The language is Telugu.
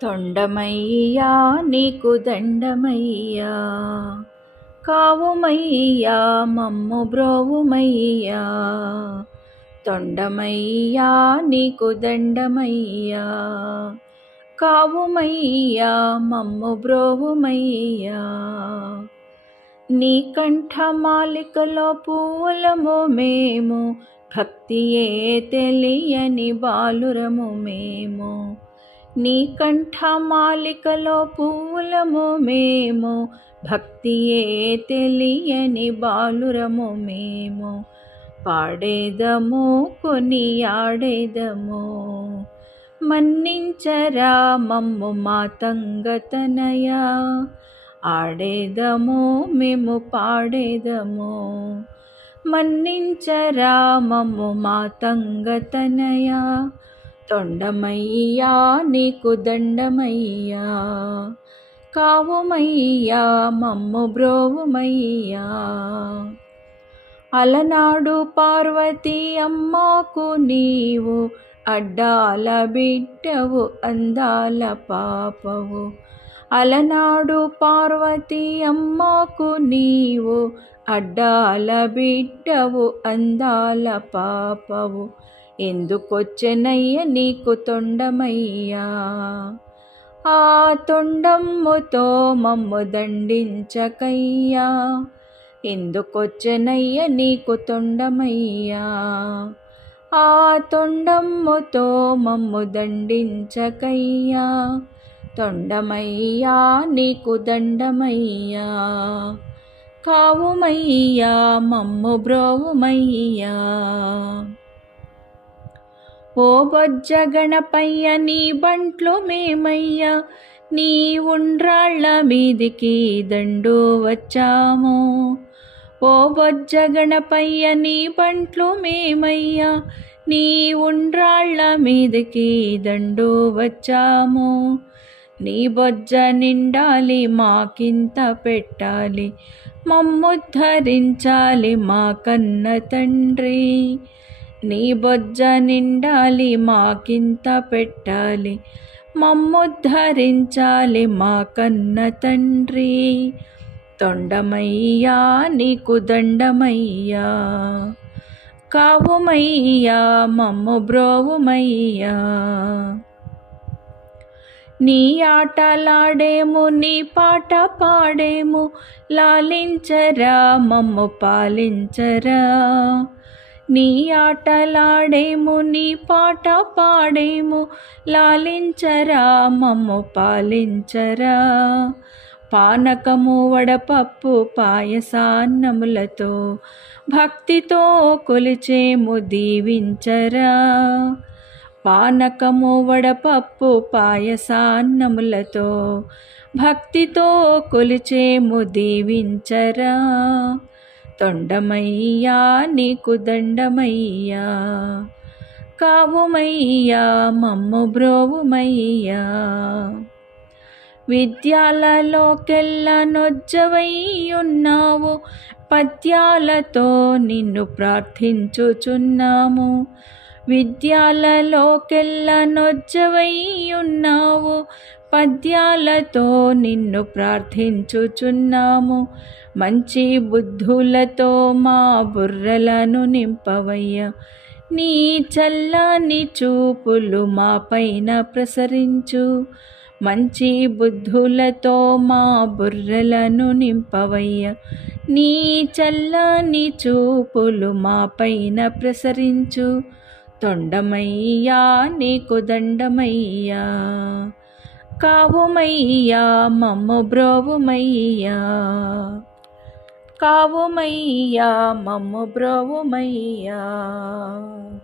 తొండమయ్యా నీకు దండమయ్యా, కావుమయ్యా మమ్ము బ్రోవుమయ్యా. తొండమయ్యా నీకు దండమయ్యా, కావుమయ్యా మమ్ము బ్రోవుమయ్యా. నీ కంఠమాలికలో పూలము మేము, భక్తియే తెలియని బాలురము మేము. నీ కంఠమాలికలో పూలము మేము, భక్తియే తెలియని బాలురము మేము. పాడేదము కొనియాడేదము, మన్నించరా మమ్ము మాతంగతనయా. ఆడేదము మేము పాడేదము, మన్నించరా మమ్ము మాతంగతనయా. తొండమయ్యా నీకు దండమయ్యా, కావుమయ్యా మమ్ము బ్రోవుమయ్యా. అలనాడు పార్వతీ అమ్మకు నీవు, అడ్డాల బిడ్డవు అందాల పాపవు. అలనాడు పార్వతీ అమ్మకు నీవు, అడ్డాల బిడ్డవు అందాల పాపవు. ఎందుకొచ్చెనయ్య నీకు తొండమయ్యా, ఆ తొండమ్ముతో మమ్ము దండించకయ్యా. ఎందుకొచ్చెనయ్య నీకు తొండమయ్యా, ఆ తొండమ్ముతో మమ్ము దండించకయ్యా. తొండమయ్యా నీకు దండమయ్యా, కావుమయ్యా మమ్ము బ్రోవుమయ్యా. ఓ బొజ్జ గణపయ్య నీ బంట్లు మేమయ్యా, నీ ఉండ్రాళ్ళ మీదికి దండు వచ్చాము. ఓ బొజ్జ గణపయ్య నీ బంట్లు మేమయ్యా, నీ ఉండ్రాళ్ళ మీదికి దండు వచ్చాము. నీ బొజ్జ నిండాలి మాకింత పెట్టాలి, మమ్ముద్ధరించాలి మా కన్న తండ్రి. నీ బొజ్జ నిండాలి మాకింత పెట్టాలి, మమ్ముద్ధరించాలి మా కన్న తండ్రి. తొండమయ్యా నీకు దండమయ్యా, కావుమయ్యా మమ్ము బ్రోవుమయ్యా. నీ ఆటలాడేము నీ పాట పాడేము, లాలించరా మమ్ము పాలించరా. నీ ఆటలాడేము నీ పాట పాడేము, లాలించరా మమ్ము పాలించరా. పానకము వడపప్పు పాయసాన్నములతో, భక్తితో కొలిచేము దీవించరా. పానకము వడపప్పు పాయసాన్నములతో, భక్తితో కొలిచేము దీవించరా. తొండమయ్యా నీకు దండమయ్యా, కావుమయ్యా మమ్ము బ్రోవుమయ్యా. విద్యాలలోకెల్లా నొజ్జవయ్యున్నావు, పద్యాలతో నిన్ను ప్రార్థించుచున్నాము. విద్యాలలోకెల్లా నొజ్జవయ్యున్నావు, పద్యాలతో నిన్ను ప్రార్థించుచున్నాము. మంచి బుద్ధులతో మా బుర్రలను నింపవయ్యా, నీ చల్లని చూపులు మా పైన ప్రసరించు. మంచి బుద్ధులతో మా బుర్రలను నింపవయ్యా, నీ చల్లని చూపులు మా పైన ప్రసరించు. తొండమయ్యా నీకు దండమయ్యా, కావుమయ్యా మమ్ము బ్రోవుమయ్యా. కావుమయ్యా మమ్ము బ్రోవుమయ్యా.